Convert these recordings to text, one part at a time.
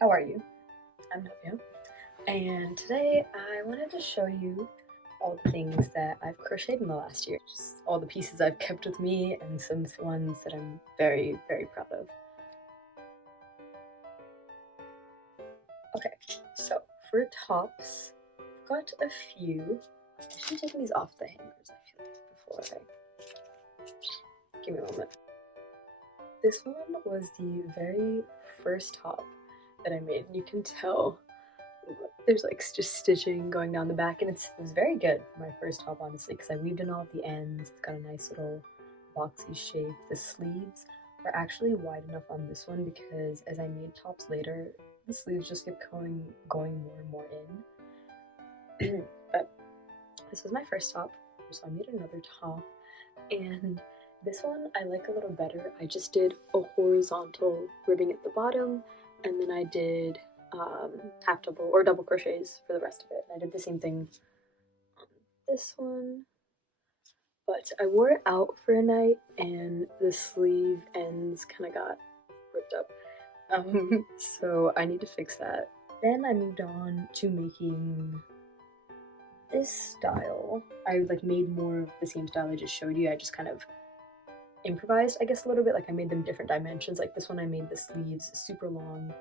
How are you? I'm Navya, and today I wanted to show you all the things that I've crocheted in the last year. Just all the pieces I've kept with me and some ones that I'm very, very proud of. Okay, so for tops, I've got a few. I should take these off the hangers, I feel like, before I... Give me a moment. This one was the very first top that I made, and you can tell there's like just stitching going down the back, and it was very good for my first top, honestly, because I weaved in all of the ends. It's got a nice little boxy shape. The sleeves are actually wide enough on this one because as I made tops later, the sleeves just kept going more and more in. But this was my first top, so I made another top, and this one I like a little better. I just did a horizontal ribbing at the bottom, and then I did half double or double crochets for the rest of it. And I did the same thing on this one, but I wore it out for a night and the sleeve ends kind of got ripped up. So I need to fix that. Then I moved on to making this style. I like made more of the same style I just showed you. I just kind of improvised, I guess, a little bit. Like I made them different dimensions. Like this one I made the sleeves super long,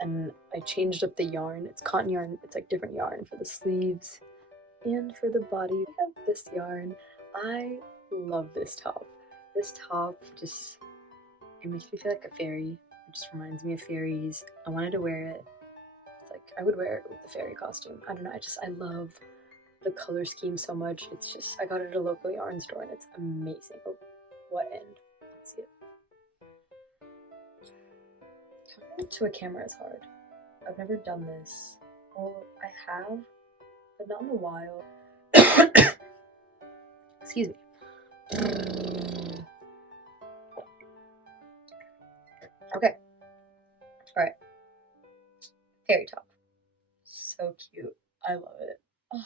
and I changed up the yarn. It's cotton yarn. It's like different yarn for the sleeves and for the body. I have this yarn. I love this top. This top just, it makes me feel like a fairy. It just reminds me of fairies. I wanted to wear it. It's like I would wear it with the fairy costume. I don't know. I love the color scheme so much. It's just, I got it at a local yarn store and it's amazing. Oh, what end? Let's see it. Talking to a camera is hard. I've never done this. Well, I have, but not in a while. Excuse me. Okay. Alright. Fairy top. So cute. I love it. Oh.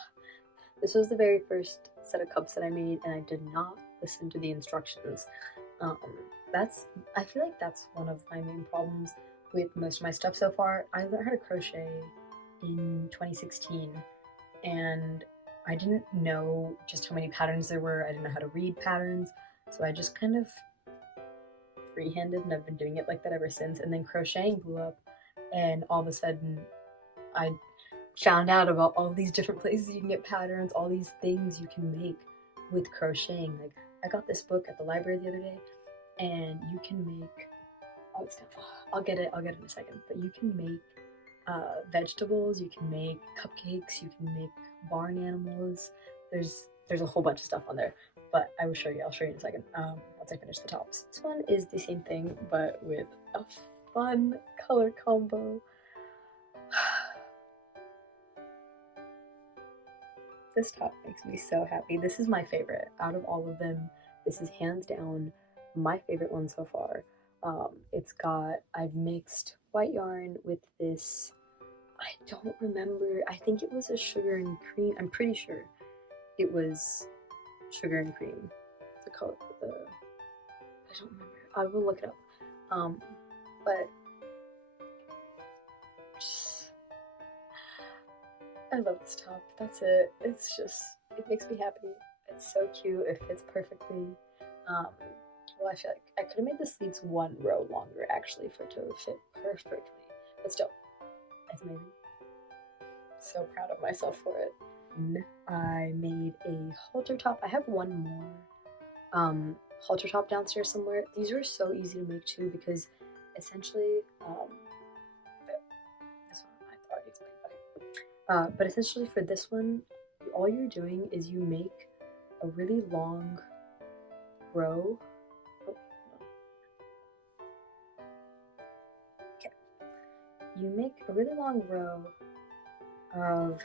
This was the very first set of cups that I made, and I did not listen to the instructions. I feel like that's one of my main problems with most of my stuff so far. I learned how to crochet in 2016, and I didn't know just how many patterns there were. I didn't know how to read patterns, so I just kind of freehanded, and I've been doing it like that ever since. And then crocheting blew up, and all of a sudden I found out about all these different places you can get patterns, all these things you can make with crocheting. Like I got this book at the library the other day, and you can make, oh, it's down. I'll get it in a second, but you can make vegetables, you can make cupcakes, you can make barn animals. There's a whole bunch of stuff on there, but I'll show you in a second once I finish the tops. This one is the same thing, but with a fun color combo. This top makes me so happy. This is my favorite out of all of them. This is hands down my favorite one so far. I've mixed white yarn with this, I don't remember, I think it was a sugar and cream. I'm pretty sure it was sugar and cream. The color, I don't remember. I will look it up. But I love this top. That's it. It's just, it makes me happy. It's so cute. It fits perfectly. Well, I feel like I could have made the sleeves one row longer actually for it to fit perfectly. But still, it's amazing. So proud of myself for it. I made a halter top. I have one more halter top downstairs somewhere. These are so easy to make too because essentially, this one I already explained. Okay. But essentially for this one, all you're doing is you make a really long row. Okay. You make a really long row of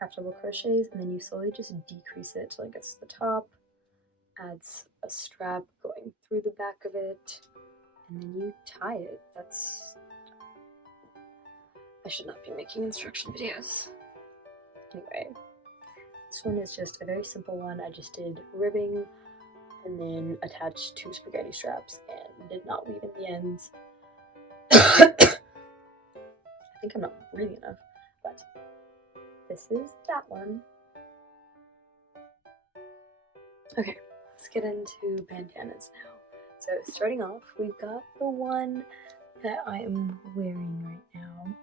half double crochets, and then you slowly just decrease it till it gets to the top, adds a strap going through the back of it, and then you tie it. I should not be making instruction videos. Anyway, this one is just a very simple one. I just did ribbing and then attached 2 spaghetti straps and did not weave in the ends. I think I'm not breathing enough, but this is that one. Okay, let's get into bandanas now. So starting off, we've got the one that I am wearing right now.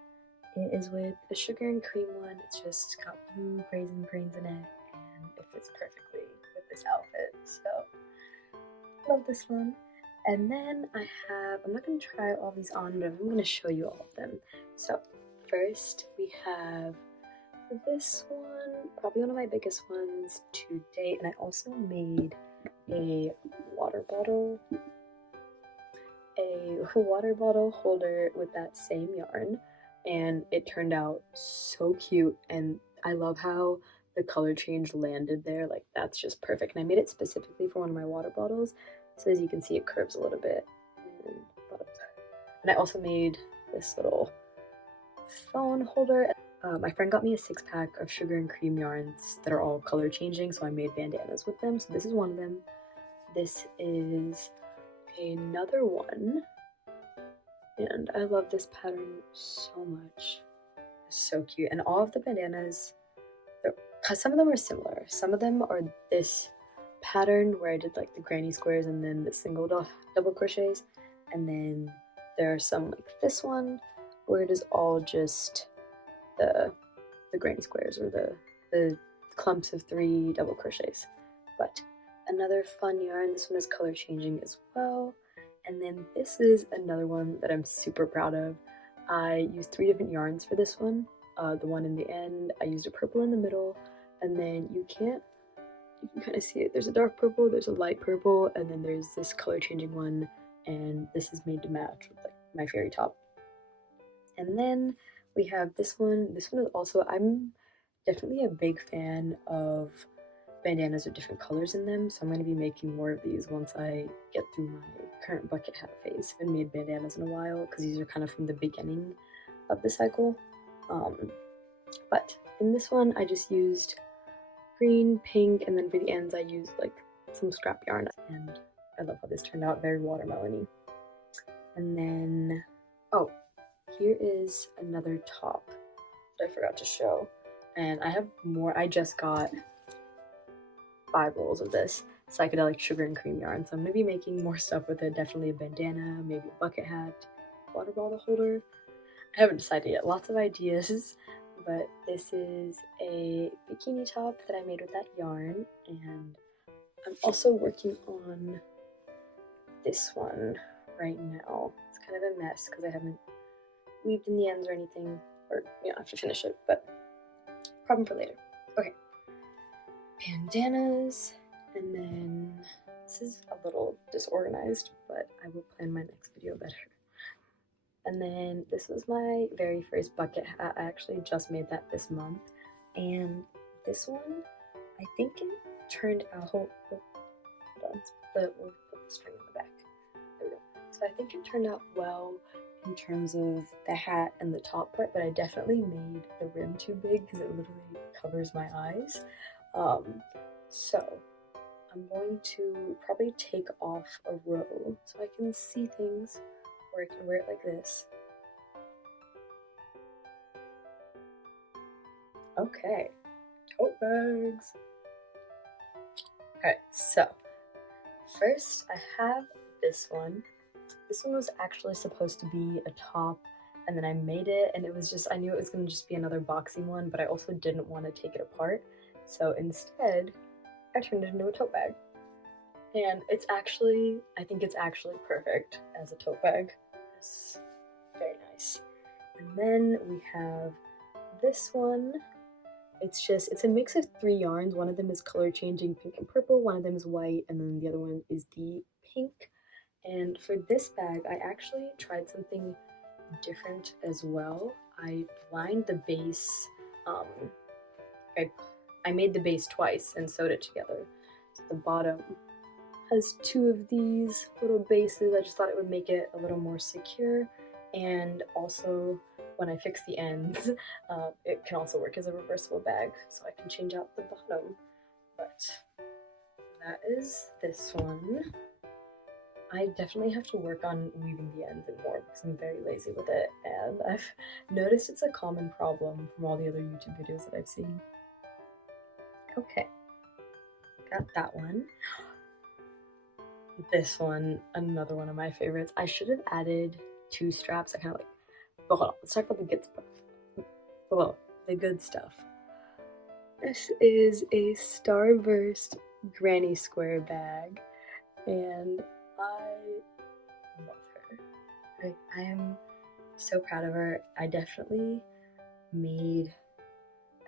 It is with the sugar and cream one. It's just got blue, grays, and greens in it, and it fits perfectly with this outfit. So, love this one. And then I'm not going to try all these on, but I'm going to show you all of them. So, first we have this one, probably one of my biggest ones to date, and I also made a water bottle holder with that same yarn, and it turned out so cute, and I love how the color change landed there. Like, that's just perfect. And I made it specifically for one of my water bottles, so as you can see, it curves a little bit. And I also made this little phone holder. My friend got me a 6-pack of sugar and cream yarns that are all color changing, so I made bandanas with them. So this is one of them. This is another one, and I love this pattern so much. It's so cute. And all of the bandanas, because some of them are similar. Some of them are this pattern where I did like the granny squares and then the single double crochets, and then there are some like this one where it is all just the granny squares or the clumps of 3 double crochets. But another fun yarn, this one is color changing as well. And then this is another one that I'm super proud of. I used 3 different yarns for this one. The one in the end, I used a purple in the middle, and then you can kind of see it. There's a dark purple, there's a light purple, and then there's this color changing one, and this is made to match with like my fairy top. And then we have this one. This one is also, I'm definitely a big fan of bandanas with different colors in them, so I'm going to be making more of these once I get through my current bucket hat phase. I haven't made bandanas in a while because these are kind of from the beginning of the cycle. But in this one, I just used green, pink, and then for the ends I used like some scrap yarn, and I love how this turned out, very watermelony. And then, oh, here is another top that I forgot to show, and I have more. I just got 5 rolls of this psychedelic sugar and cream yarn, so I'm going to be making more stuff with it. Definitely a bandana, maybe a bucket hat, water bottle holder. I haven't decided yet, lots of ideas, but this is a bikini top that I made with that yarn, and I'm also working on this one right now. It's kind of a mess because I haven't weaved in the ends or anything, or I have to finish it, but problem for later. Okay, bandanas, and then this is a little disorganized, but I will plan my next video better. And then this was my very first bucket hat. I actually just made that this month, and this one, I think it turned out, hold on, we'll put the string in the back. There we go. So I think it turned out well in terms of the hat and the top part, but I definitely made the rim too big because it literally covers my eyes. So I'm going to probably take off a row so I can see things, or I can wear it like this. Okay, tote bags. Okay, so first I have this one. This one was actually supposed to be a top, and then I made it, and it was just, I knew it was going to just be another boxing one, but I also didn't want to take it apart. So instead, I turned it into a tote bag. And it's actually, I think it's actually perfect as a tote bag. It's very nice. And then we have this one. It's a mix of 3 yarns. One of them is color changing, pink and purple. One of them is white, and then the other one is the pink. And for this bag, I actually tried something different as well. I lined the base, I made the base twice and sewed it together. So the bottom has 2 of these little bases. I just thought it would make it a little more secure, and also when I fix the ends, it can also work as a reversible bag, so I can change out the bottom. But that is this one. I definitely have to work on weaving the ends in more because I'm very lazy with it, and I've noticed it's a common problem from all the other YouTube videos that I've seen. Okay, got that one. This one, another one of my favorites. I should have added 2 straps. I kind of like, but hold on, let's talk about the good stuff. Well, the good stuff. This is a Starburst granny square bag, and I love her. I am so proud of her. I definitely made,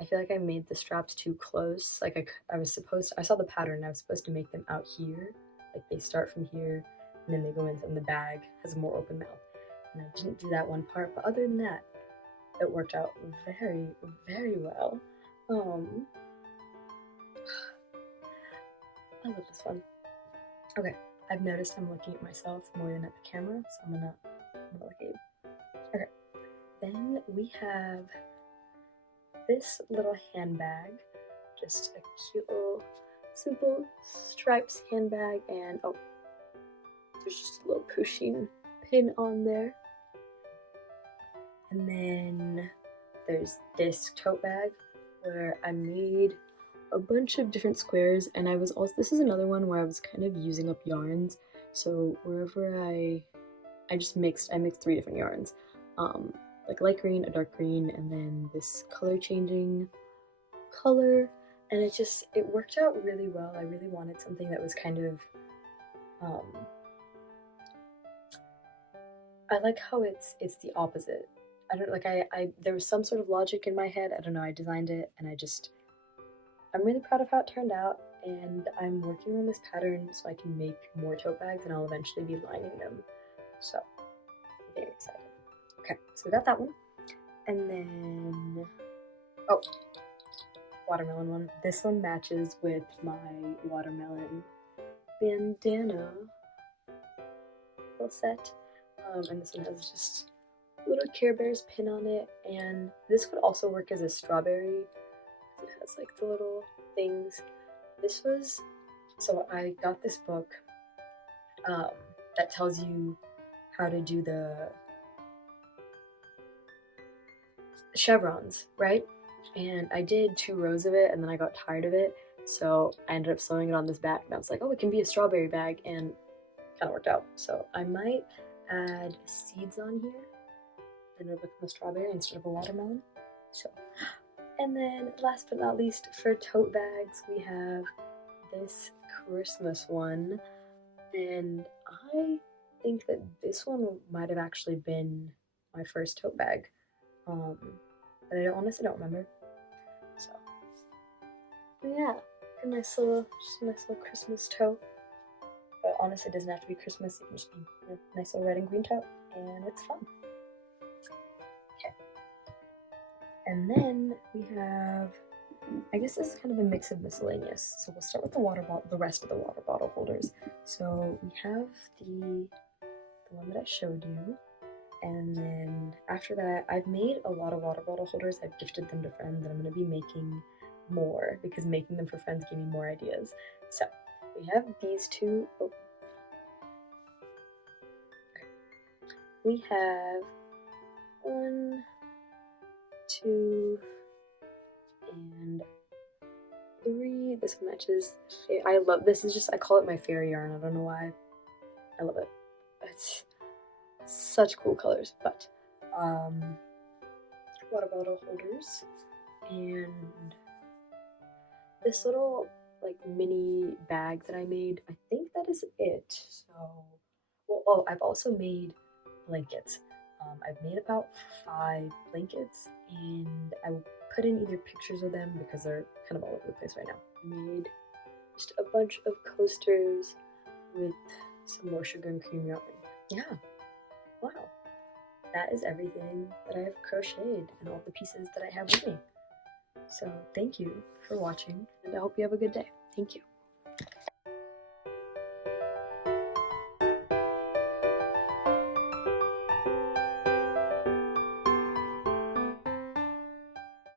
I feel like I made the straps too close. Like I saw the pattern, I was supposed to make them out here. Like they start from here, and then they go into, and the bag has a more open mouth. And I didn't do that one part, but other than that, it worked out very, very well. I love this one. Okay, I've noticed I'm looking at myself more than at the camera, so I'm gonna look at you. Okay, then we have this little handbag, just a cute little simple stripes handbag, and oh, there's just a little pushing pin on there. And then there's this tote bag where I made a bunch of different squares, and this is another one where I was kind of using up yarns, so wherever I mixed 3 different yarns, like light green, a dark green, and then this color changing color, and it worked out really well. I really wanted something that was kind of, I like how it's the opposite. I don't, like, there was some sort of logic in my head, I don't know, I designed it, and I'm really proud of how it turned out, and I'm working on this pattern so I can make more tote bags, and I'll eventually be lining them, so I'm very excited. Okay, so we got that one, and then, oh, watermelon one. This one matches with my watermelon bandana little set, and this one has just little Care Bears pin on it, and this could also work as a strawberry. It has like the little things. So I got this book that tells you how to do the chevrons, right? And I did 2 rows of it, and then I got tired of it, so I ended up sewing it on this bag, and I was like, oh, it can be a strawberry bag, and kind of worked out. So I might add seeds on here, and it'll become a strawberry instead of a watermelon. So, and then last but not least, for tote bags, we have this Christmas one, and I think that this one might have actually been my first tote bag, but I honestly don't remember. So, but yeah, a nice little Christmas tote. But honestly, it doesn't have to be Christmas. It can just be a nice little red and green tote, and it's fun. Okay. And then we have, I guess this is kind of a mix of miscellaneous. So we'll start with the rest of the water bottle holders. So we have the one that I showed you, and then after that, I've made a lot of water bottle holders. I've gifted them to friends, and I'm going to be making more because making them for friends gave me more ideas. So we have these 2. Oh. We have 1, 2, and 3. This one matches. I love this. I call it my fairy yarn. I don't know why. I love it. It's such cool colors. But water bottle holders, and this little like mini bag that I made. I think that is it. So, well, oh, I've also made blankets. I've made about 5 blankets, and I will put in either pictures of them because they're kind of all over the place right now. I made just a bunch of coasters with some more sugar and cream yarn. Yeah, wow. That is everything that I have crocheted and all the pieces that I have with me. So thank you for watching, and I hope you have a good day. Thank you.